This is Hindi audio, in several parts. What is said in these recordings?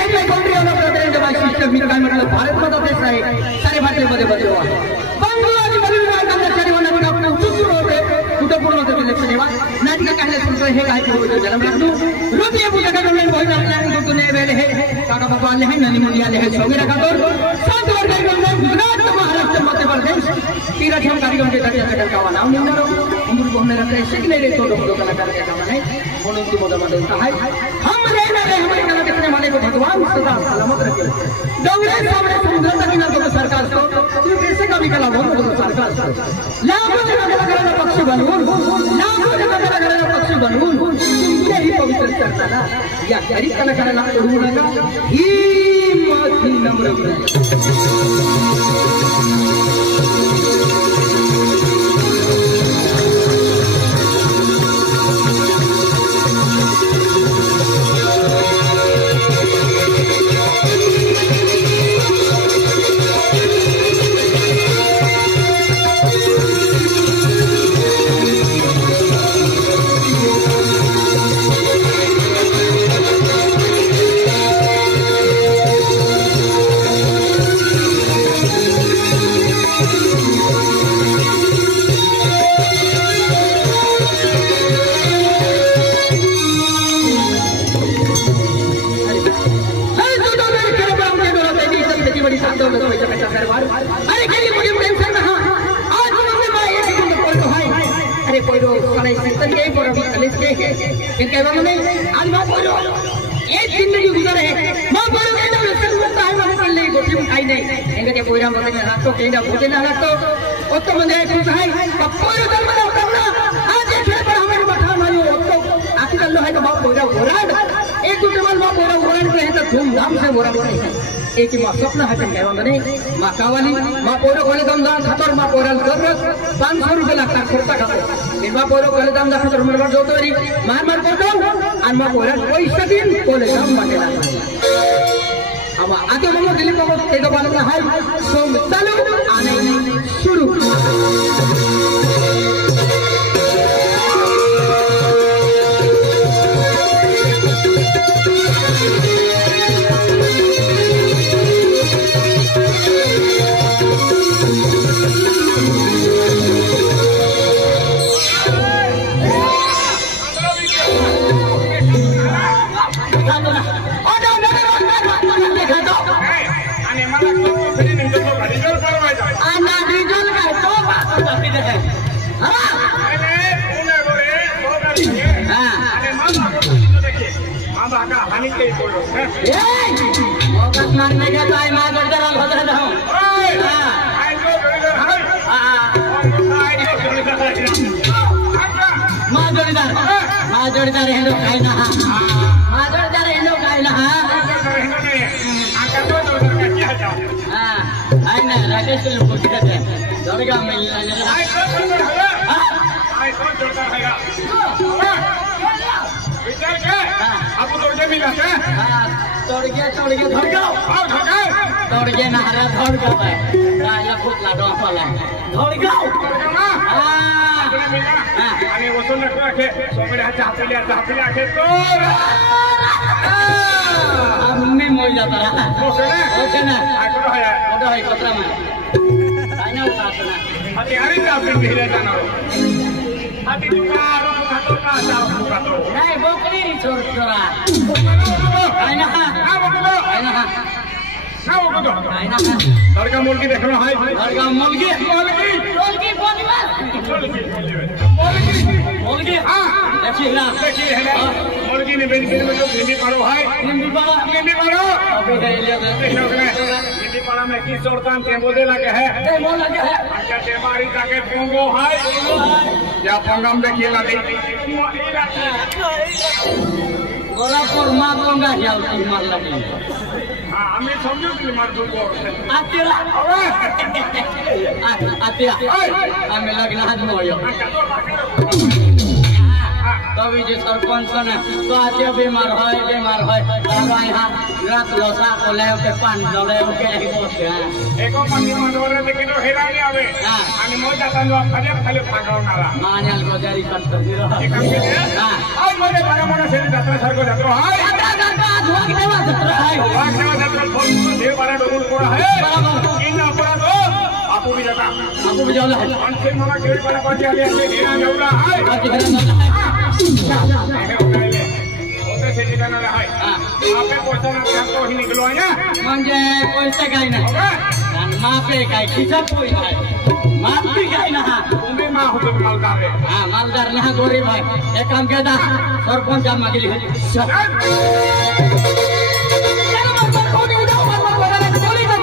Hey country of president by system मी काय म्हटलं भारत माझा देश आहे सारे भारतामध्ये बदललो आहे बांगलादेश मध्ये कर्मचारी होण्याचे आपण सुरू होते कुठं पूर्ण होते इलेक्शन जेव्हा नाटक काय सुरू हे काय होतं जन्म लागतो रोटी पूजा करणे होईल आपल्याला तुने वेळे हे काका बाबा आले हैं ननी मुंडी आले हैं सोगे रखा तो सात वर्ग के गुजरात महाराष्ट्र मध्य प्रदेश तीरथम कार्यक्रम के तहत करकावा नाम निवडलो उमर बोहने रखते शिकले रे तो लोग कलाकार के काम है म्हणून ती मदमध्ये है हम रहने वाले हमारे कला देखने वाले को भगवान सदा सलामत रखे डोंगरे सामने समुद्र तक ना तो सरकार को तू कैसे कभी कला बोल तो सरकार को लाखों जगह कला पक्षी बनून लाखों जगह कला पक्षी बनून तुमचे ही पवित्र करता ना या गरीब कलाकाराला ओढू नका ही माझी नम्र विनंती धूमधाम से बोरा बोरा एक माँ स्वप्न है कहवा मने माँ कावाली माँ पोरो कोले दम दान खातर माँ पोरल कर 500 रुपये लगता खर्चा खातर माँ पोरो कोले दम दान खातर मरवर जो तोरी मार मार करतो और माँ पोरल कोई सदिन कोले दम बाटेला अब आते हम दिल्ली को तेजो बालना है सोम चालू आने शुरू जोड़ीदार हेलो कायना हां जोड़ीदार हेलो कायना हां आई ना राकेश लोग को कहते हैं जोड़गा मिलना आई कौन जोड़दार हैगा विचार के आपको जोड़के मिला के हां तोड़ के धर जाओ आओ तोड़ के ना हरा धर जाओ राजा खुद लाडो वाला धर जाओ हां आणि वसूल नको आखे सोमडे हात हापले आखे तो मम्मी मोई जाता रहा ओके ना आकडो है कोत्रा में आईना उतारना हाती हरी का आपण ढिले जाणार हाती तुकारो खातो का जाऊ खातो नाही बोकरी छोर छोरा आईना हा बोकरो आईना हा ना बोकरो आईना लड़का मुर्गी देखना है लड़का मुर्गी मुर्गी हाँ देखिए ना मुर्गी ने बेन में जो भिंडी पारो है भिंडी पारो अभी भिंडी पारा में की सोरतान टेम्पो दे लगे है अच्छा टेमारी जाके पोंगो है या पोंगम देखिए ला दे बोला पर मां पोंगा या मार लगी हां हमें समझो कि मार दो को आतेला हमें लगना हाथ में होयो तभी जो सरपंच ने तो आते बीमार है तारा यहाँ रात लोसा को ले के पान ले के बोलते हैं एको मंदिर मंदोरे देखिन हेरा नहीं आवे आणि मो जाता नो खाली फागावणारा मान्याल गोजारी करतो एकम के हाय मरे बरा मोना से जत्रा सारखो जत्रो हाय जत्रा धुवा की देवा जत्रा हाय वागदेवा जत्रा देव बरा डोल कोडा है बराबर इन अपराध आपू भी जाता आपू भी जावला है आणखी मला केळी बरा पाठी आली आहे हेरा जावला हाय पाठी हेरा जावला है से ठिकाणा आहे आपे पोचना तो ही निघलो आहे ना म्हणजे पैसे काय नाही आणि मापे काय खिसा पोई नाही मापी काय ना तुम्ही मा होतो मालदार रे हां मालदार ना गोरी भाई एक काम केदा सरपंच काम मागली चलो मत कोणी उदाव मत बोलायला बोली का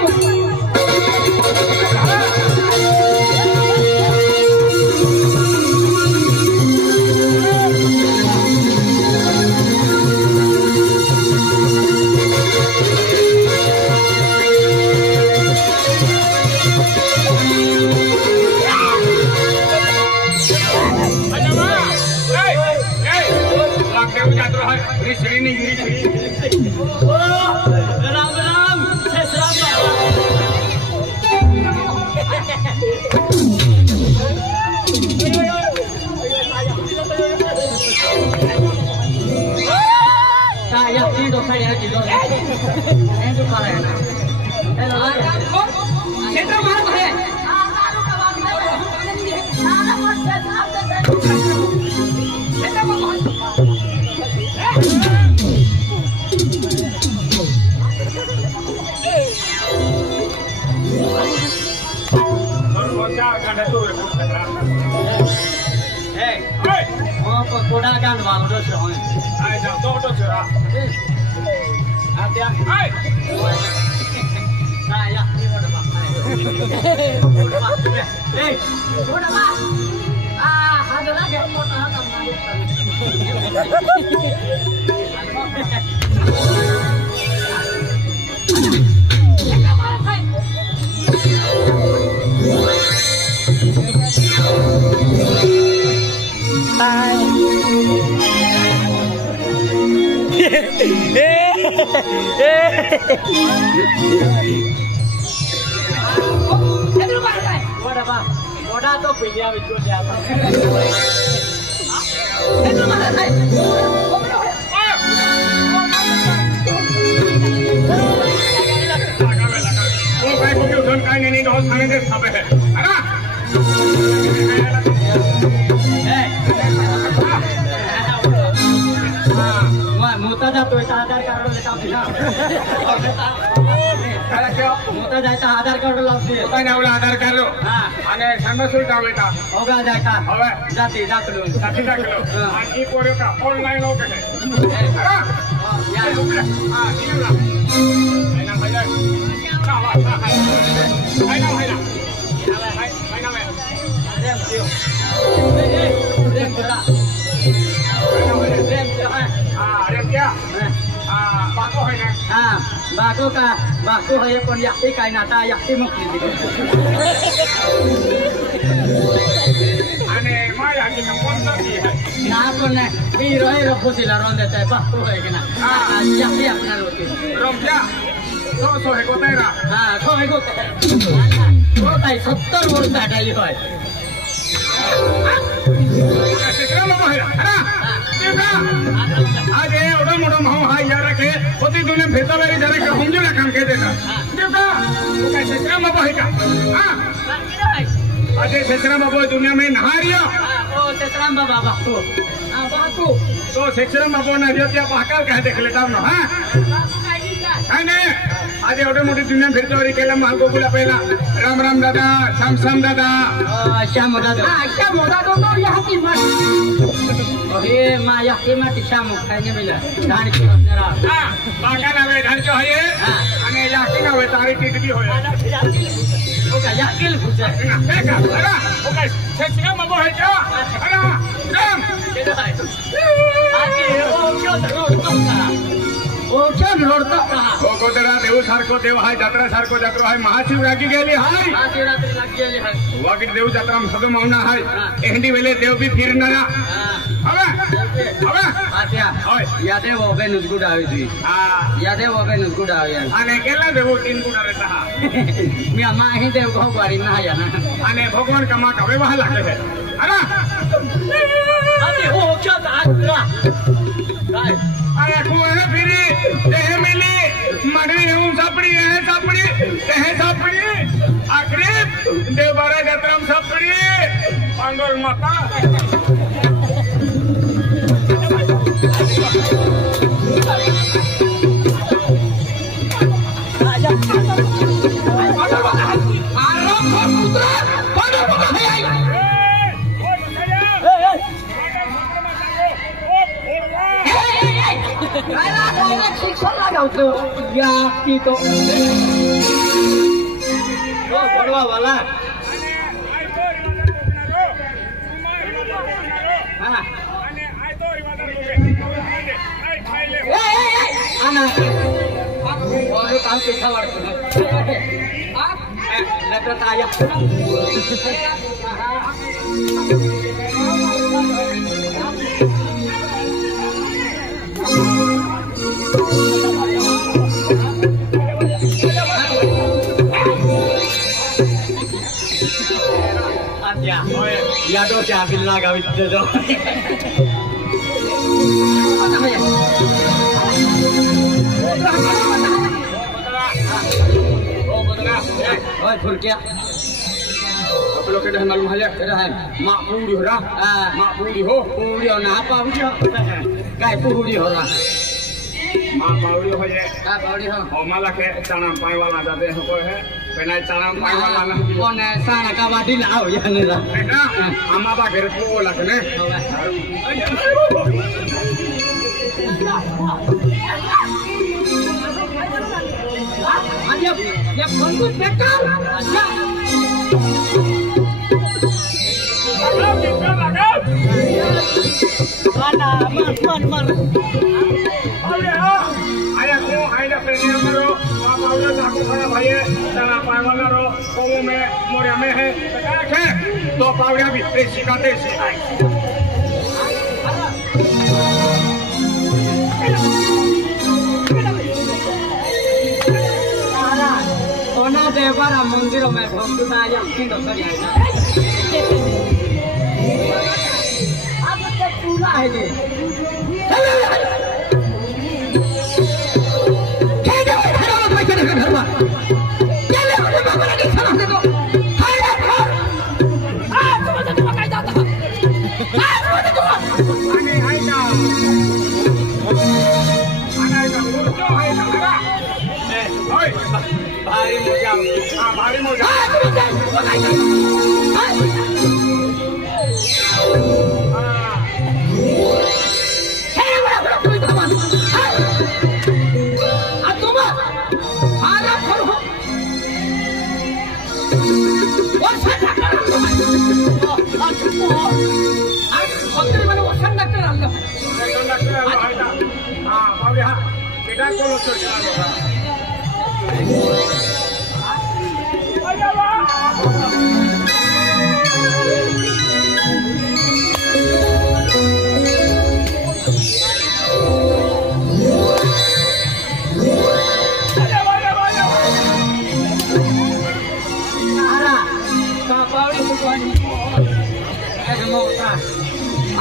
Ram Ram Sheshram saya itu saya juga itu kalian itu mana saya Kuda kan bang udah cerah. Ayo jatuh udah cerah. Hati-hati. Hai. Nah ya, ini udah bang. Udah bang. Udah bang. Ada lagi mau tahan Udah tuh pilih itu dia. Itu mana saya? वो काय को उधर काय नहीं दो थाने दे छापे है ना मोता जातो आधार कार्ड लेता मोता जायचा आधार कार्ड लावते काय नावला आधार कार्ड आणि संडासूर जावेता होगा जायचा हवे जाती जातलो आणि कोरे का ऑनलाइन हो कसे या हां दिला ना भैया का वा हाय ना हाय ना रेम दियो रेम करा रेम अरे क्या बाको है ना हां बाको है पण याती काय नाता याती मुक्ती आणि माय आधी कोणता की है ना पण नाही मी रोय रफोसीला रोन देताय बाको है की ना याती आपणार होती रोमच्या सो है कोतेरा हां सो है कोतेरा तो काय 70 वर्ष आटाली होय शिकरा बाबा है ना आज ये उड़ा मुड़ा माहौल हाई यार के होती दुनिया भेता मेरी जरा के हम जो ना काम के देता देखा वो कैसे शिकरा बाबा है का हां आज ये शिकरा बाबा दुनिया में नहारिया ओ शिकरा बाबा बापू हां बापू तो शिकरा बाबा ना दिया पाकल कह देख लेता हूं हां है ने आज एवढे मोठी दुनिया फिरतोरी केला मागो बोला पहिला राम राम दादा श्याम दादा श्याम दादा श्याम दादा तो याती मत हे मा याती मत श्याम खायने मिला धान की जरा हां बाका नावे धान के होय आणि याती नावे तारी टिकटी होय ओका याकील खुशा ना का अरे ओका शेषिया मबो है क्या अरे राम के दाई आके ओ क्यों तो ओ क्या रोडता ओ गोदरा देव सारखो देव हाय जत्रा सारखो जत्रो हाय महाशिवरात्री गेली हाय महाशिवरात्री लाग गेली हाय वागिट देव जत्रा सगळं मावना हाय एंडी वेले देव भी फिरणारा हां હવે આત્યા હોય યાદે વોબે નુસકુડ આવી હતી હા યાદે વોબે નુસકુડ આવી અને કેટલા દેવો 3 ગુણા રહેતા હા मी अम्मा ही देव घाव बारी ना या ना અને ભગવાન કમા કવે વહ લાગે છે અરે अरे हो क्या आत्रा काय અરે કોહે ફીરી તે મિલી મડવી હું સાપડી હે સાપડી તે સાપડી આખરે દેવબારા જત્રમ સાપડી પાંડોલ માતા शिक्षण लगाउँछु या कि तो ओ बडवा वाला हां आना और काम पेक्षा वाढतो नकरत आया यादव से आखिर लगा दे दो ओए फुलकिया आप लोग के ढंगल महले करे है मां पूरी हो रहा मां पूरी हो ना पाउडी हो काय पूरी हो रहा मां पाउडी हो जे का पाउडी हो ओ माला के चना पाई वाला जाते हो को है पेना चना पाई वाला ना कौन है सारा का बाटी ना हो या ना ना अम्मा बा घर को लगने ये बंदूक बेकार mana man अरे हां आया को आइला प्रेम करो आप आवला जाको खड़ा भाई चना पाई वाला रो को में मोरिया में है क्या है तो पावड़िया भी सिखाते से ओना देवरा मंदिर में भक्त आया किन कर आया अब तक पूरा है ये क्या खड़ा हो भाई तेरे घर में चले मुझे बाबा ने खाना दे दो हाय तुम काय जाता आने आइला मुर्जो है ना ए ओए भारी मोजा हां भारी मोजा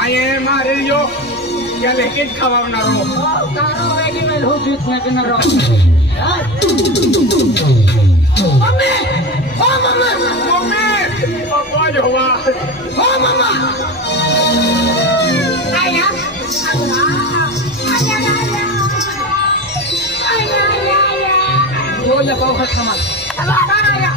आये मारे यो क्या लेके खवावना रो तारो रेडी में हो बीच में के न रो मम्मी ओ मम्मी मम्मी ओ कौन हुआ ओ मम्मा आया वो ले पाओ खा सामान आया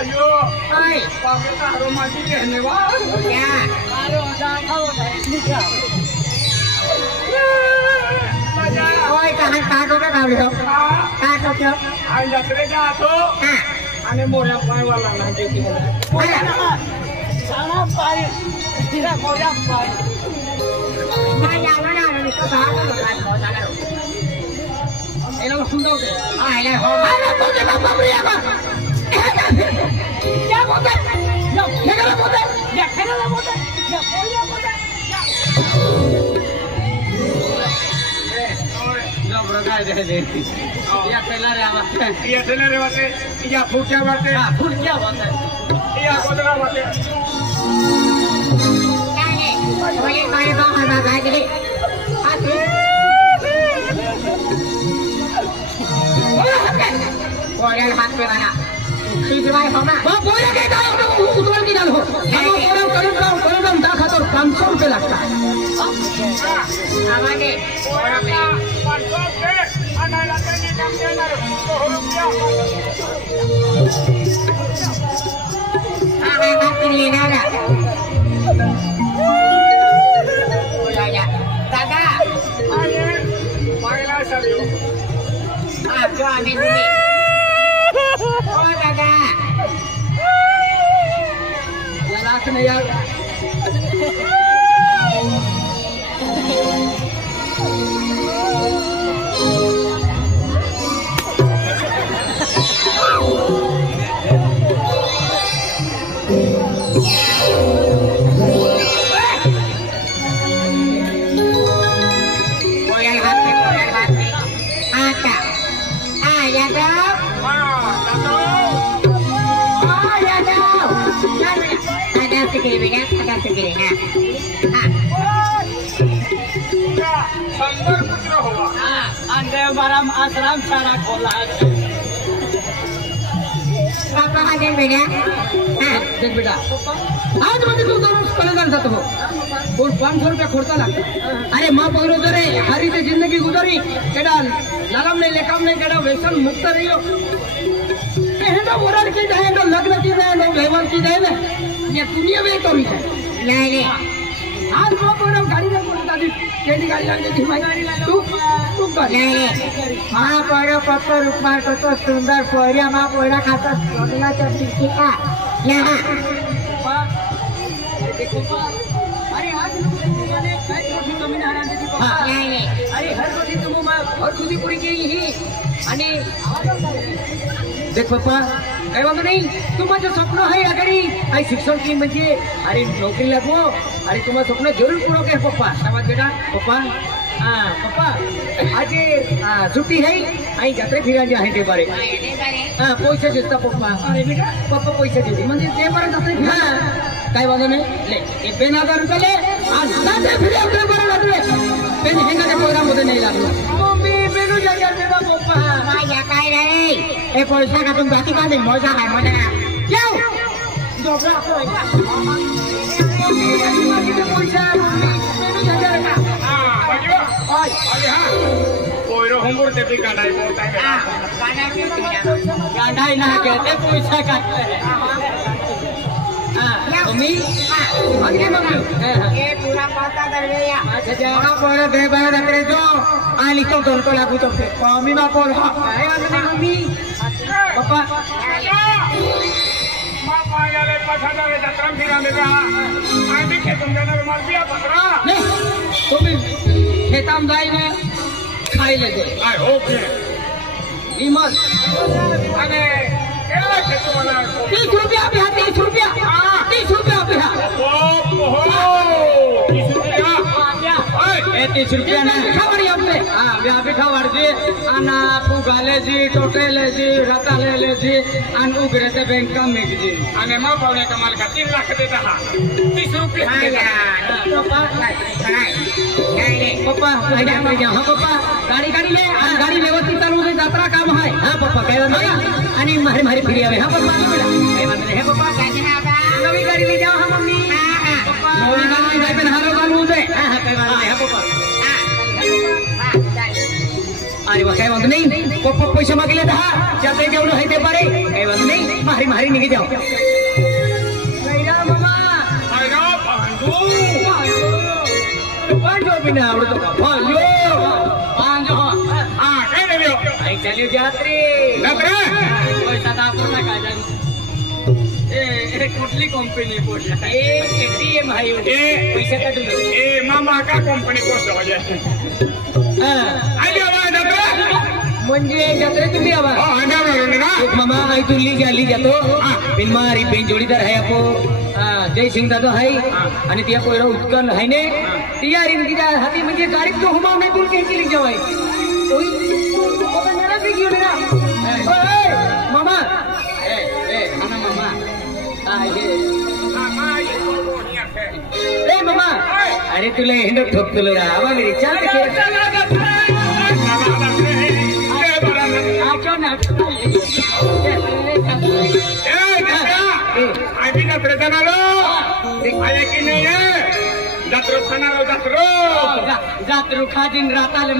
ayo hai pakai taruh mati deh nih wah ya taruh jauh deh oi kahan taruh ke kau lihat taruh ke ayo jatuh आणि मोऱ्या पायवाला नाही की सारा पाय तिला मोऱ्या पाय नाही आला ना आणि तो भाग झाला एला सुंदर होते आयला हो आला तो बाबा प्रिया का क्या बोलते या खेळला बोलते या खेळला बोलते या पोळ्या बोलते या ब्रगाय दे या खेळला रे वाटे या फुटक्या वाटे या कोदरा वाटे ओए मारे बाबा बाबा दे आते ओरे हाथ पे वाला खिजवाय होना वो बोले के डालो उतोड़ के डालो हम कलम दा खातर 500 रुपए लगता आवाजे ओरा पे 500 के अनाला के काम देणार तो रुपया आवे बात नहीं ना ओया दादा आये पागला सब आ जो आने दे ओ दादा या लाख नहीं यार आश्रम सारा खोला पापा देख बेटा आज मध्ये तू दोन कलेदार जातो हो कोण 500 रुपया खर्च लागतो अरे माँ पगरो रे हरी ते जिंदगी गुजरी केडा लालम नहीं लेकम नहीं केडा व्यसन मुक्त रहियो हेडा ओरड की जाए तो लग्न की जाए तो व्यवहार की जाए ना ये दुनिया में तो नहीं आज माँ पगरो गाड़ी में बोलता थी केडी गाड़ी लागे थी भाई तू कर माँ पगरो पप्पा रुपमार तो सुंदर पोरिया माँ पोरा खाता सोना चटनी का यहाँ अरे आज मैंने कई रोटी कमी ना रांधे थी पप्पा अरे हर रोटी तुम और खुदी पूरी की ही आणि देख पप्पा काही वांदो नाही तुमचं स्वप्न आहे अगरी आई शिक्षण की म्हणजे अरे नोकरी लागो अरे तुम्हाला स्वप्न जरूर पूर्ण कर पप्पा समाज बेटा पप्पा हां पप्पा आज छुट्टी है आई जत्रे फिरायची आहे ते बारे हां पैसे देता पप्पा अरे बेटा पप्पा पैसे देते म्हणजे ते बारे जत्रे फिरा काही वांदो नाही ले हे 2000 रुपये ले आज जत्रे फिरा आपल्या बारे लागले पेन हेंगाच्या प्रोग्राममध्ये नाही लागलो मम्मी बेनू जागा देवा पप्पा माझ्या काय रे ए पैसा का तुम जाती का दे मजा है मजा जाओ दोबरा पैसा बेनू जागा रे हां बाजू ओय अरे हां कोइरो होमवर ते गाडाई बोलताय गाडाई ना कहते पैसा काटले हां मम्मी आगे मम्मी ये पूरा पता कर गया अच्छा जहां पर दे बाहर रखरे जो आली तो तो लागू तो मम्मी मा बोल काय वांदो नाही मम्मी पप्पा मां पायाले पठादारे जत्रा फिराने का आम्ही खेतून जाणार मारबिया पत्रा नाही तुम्ही खेताम जाईने खायले दे आय होप विमल अरे केला खेतू मला 30 रुपया पे 30 रुपया 30 रुपया पे ओहो 30 रुपया ए 30 रुपया ना खावडी आपले हां व्यापी खावडजी आणि फुगाले जी टोटेले जी रताले जी आणि उघडते बँक मेगजी आणि मग पावणे कमाल का 3 लाख देता हा 30 रुपया पप्पा नाही पप्पा आइडिया कर गया हां पप्पा गाड़ी ले गाड़ी व्यवस्थित चालू है यात्रा काम है हां पप्पा काय नाही आणि मारी मारी फिरी आवे हां पप्पा काय बात नाही पप्पा काय ना आता नवी गाड़ी ले जाओ हां मम्मी हां पप्पा नवी गाड़ी जाय पण हारो चालू होते हां काय बात नाही हां पप्पा अरे वा काय बात नाही पप्पा पैसे मागले दहा त्यात जेवढं आहे ते बरे काय बात नाही मारी मारी निघी जाओ मामा आयरा पांडू बिना आवडतो का पांडू हां काय रे आई चलियो यात्री नत्र साधा आपण काय ए कुठली कंपनी पोचला एटीएम आहे पैसे काढून ए मामा का कंपनी पोचला म्हणजे जत्रे तुम्ही आवा मामा आई तुल्ली जाली जातो फिर मारी पेन जोडीदार आहे आपो जय सिंग दादो आहे आणि त्या कोयरा उत्कल आहे ने तिया रिंगीच्या हाती म्हणजे गाडीत तो हुमाव नाही तुल केली जेवाय मेरा भी क्यों ना मामा खाना मामा ए मामा अरे तुला हेंडो ठोक तुला आवा मेरी चल जात्रो खाजिन राताले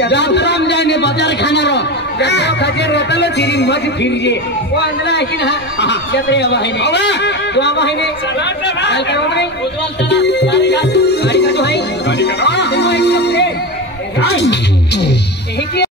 जात्राम जाने बाजार खाना रो जात्रा खाजे राताले चिरिंग मज फिरजे वो अंदर आहे ना जत्रे आवा है ने तो आवा है ने चल के उमरे उजवाल चला गाड़ी का तो है गाड़ी का